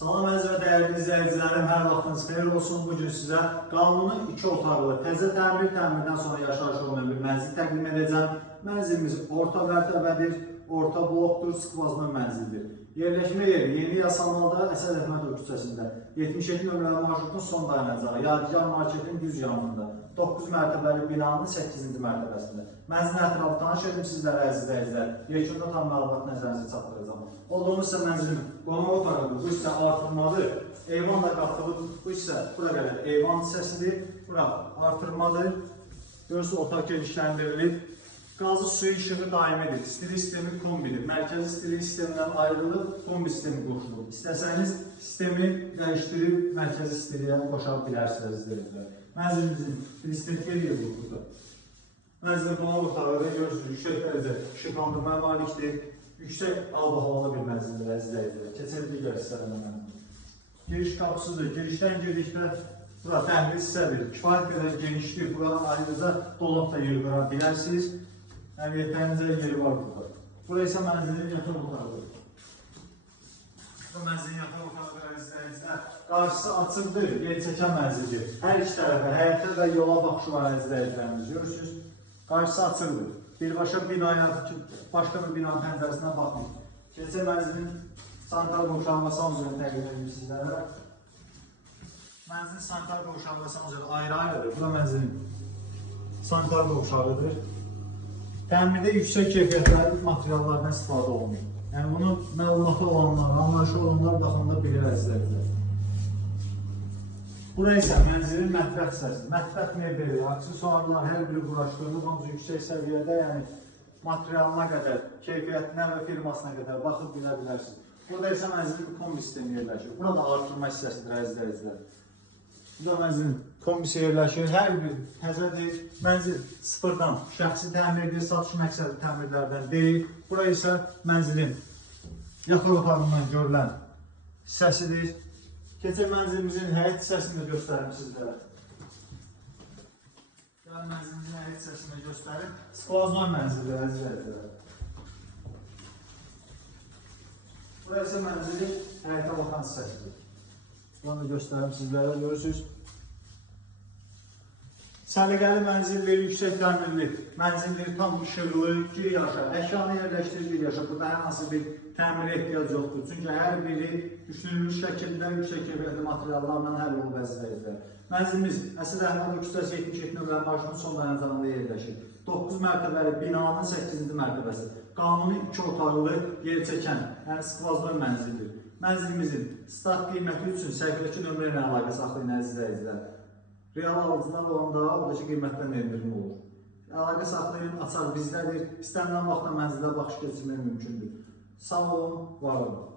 Salam əziz və dəyərli izləyicilərim, hər vaxtınız xeyir olsun. Bugün sizə qanuni 2 otaqlı, təzə təmirdən sonra yaşayış olmayan bir mənzil təqdim edəcəm. Mənzilimiz orta mərtəbədir, orta blokdur, skvazlı mənzildir. Yerləşmə yeri Yeni Yasamalda Əsəd Əhmədov küçəsində 77 nömrəli marşrutun son dayanacağı Yadigar Marketin düz yanında 9 mərtəbəli binanın 8-ci mərtəbəsində. Mənzilin ətrafı tanış edim sizlərə əziz izləyicilər. Yekunda tam məlumat nəzərinizə çatdıracağam. Olduğumuz isə mənzilin qonaq otağıdır. Bu isə artırmadır. Eyvan da qapılıdır. Bu isə bura qədər eyvan hissəsidir. Bura artırmadır. Görürsünüz, otaq genişləndirilib. Qazı suyu işığı daimidir. Stili sistemi kombidir. Mərkəzi stili sistemindən ayrılıb kombi sistemi qoşulur. İstəsəniz sistemi dəyişdirib mərkəzi stiliyə qoşa bilərsiniz. Mənzilimizin prinsiplik yeri burada. Mənzilin qonaq otağıdır. Görürsünüz, yüksək dərəcə işıqlandırmaya malikdir. Yüksək alba-havalı bir mənzildir əzizləyicilər. Keçək digər hissələrindən. Giriş qapısıdır. Girişdən girdikdə bura təmir hissədir. Kifayət qədər genişdir. Bura ayrıca dolab da yığdıra bilərsiniz. Yetərincə yeri var burada. Bura isə mənzilin yataq otağıdır. Bu mənzilin yataq otağıdır əzizləyicilər. Qarşısı açıqdır, yer çəkən mənzildir. Hər iki tərəfə, həyətə və yola baxışı var əzizləyicilərimiz. Görürsünüz, qarşısı açıqdır. Birbaşa binaya, başqa bir binanın pəncərəsinə baxmayın. Keçək mənzilin sanitar boşalma sanuzunu təqdim edim sizlərə. Mənzilin sanitar boşalma sanuzunu ayrı-ayrıdır. Bura mənzilin sanitar boşalıdır. Təmirdə yüksək keyfiyyətli materiallardan istifadə olunur. Yəni bunu məlumatı olanlar, anlayışı olanlar baxımda bilir əzizləyicilər. Bura isə mənzilin mətbəx hissəsidir. Mətbəx mebeli, aksesuarlar, hər biri quraşdırılıb, hamısı yüksək səviyyədə, yəni materialına qədər, keyfiyyətinə və firmasına qədər baxıb bilə bilərsiniz. Burada isə mənzilin kombi sistemi yerləşir. Burada artırma hissəsidir əzizləyicilər. Burada mənzilin kombisi yerləşir. Hər bir təzədir. Mənzil sıfırdan şəxsi təmirdir, satış məqsədi təmirlərdən deyil. Bura isə mənzilin yataq otağından görülən hissəsidir. Keçək mənzilimizin həyət hissəsini də göstərim sizlərə. Gəlin mənzilimizin həyət hissəsini göstərim. Skvazon mənzildir əzizləyicilər. Bura isə mənzilin həyətə baxan hissəsidir. Bunu da göstərim sizlərə, görürsünüz. Səliqəli mənzildir, yüksək təmirli mənzildir, tam işıqlı, gir yaşa. Əşyanı yerləşdirir, gir yaşa. Burada hər hansı bir təmirə ehtiyac yoxdur. Çünki hər biri düşünülmüş şəkildə yüksək keyfiyyətli materiallarla həll olub əzizləyicilər. Mənzilimiz Əsəd Əhmədov küçəsi 77 nömrəli marşrutun son dayanacağında yerləşir. 9 mərtəbəli binanın 8-ci mərtəbəsi. Qanuni 2 otaqlı yer çəkən, yəni skvazlı mənzildir. Mənzilimizin start qiyməti üçün səhifədəki nömrə ilə əlaqə saxlayın əzizləyicilər. Real alıcılar olanda buradakı qiymətdən endirim olur. Əlaqə saxlayın, açar bizdədir. İstənilən vaxtda mənzilə baxış keçirmək mümkündür. Sağ olun, var olun.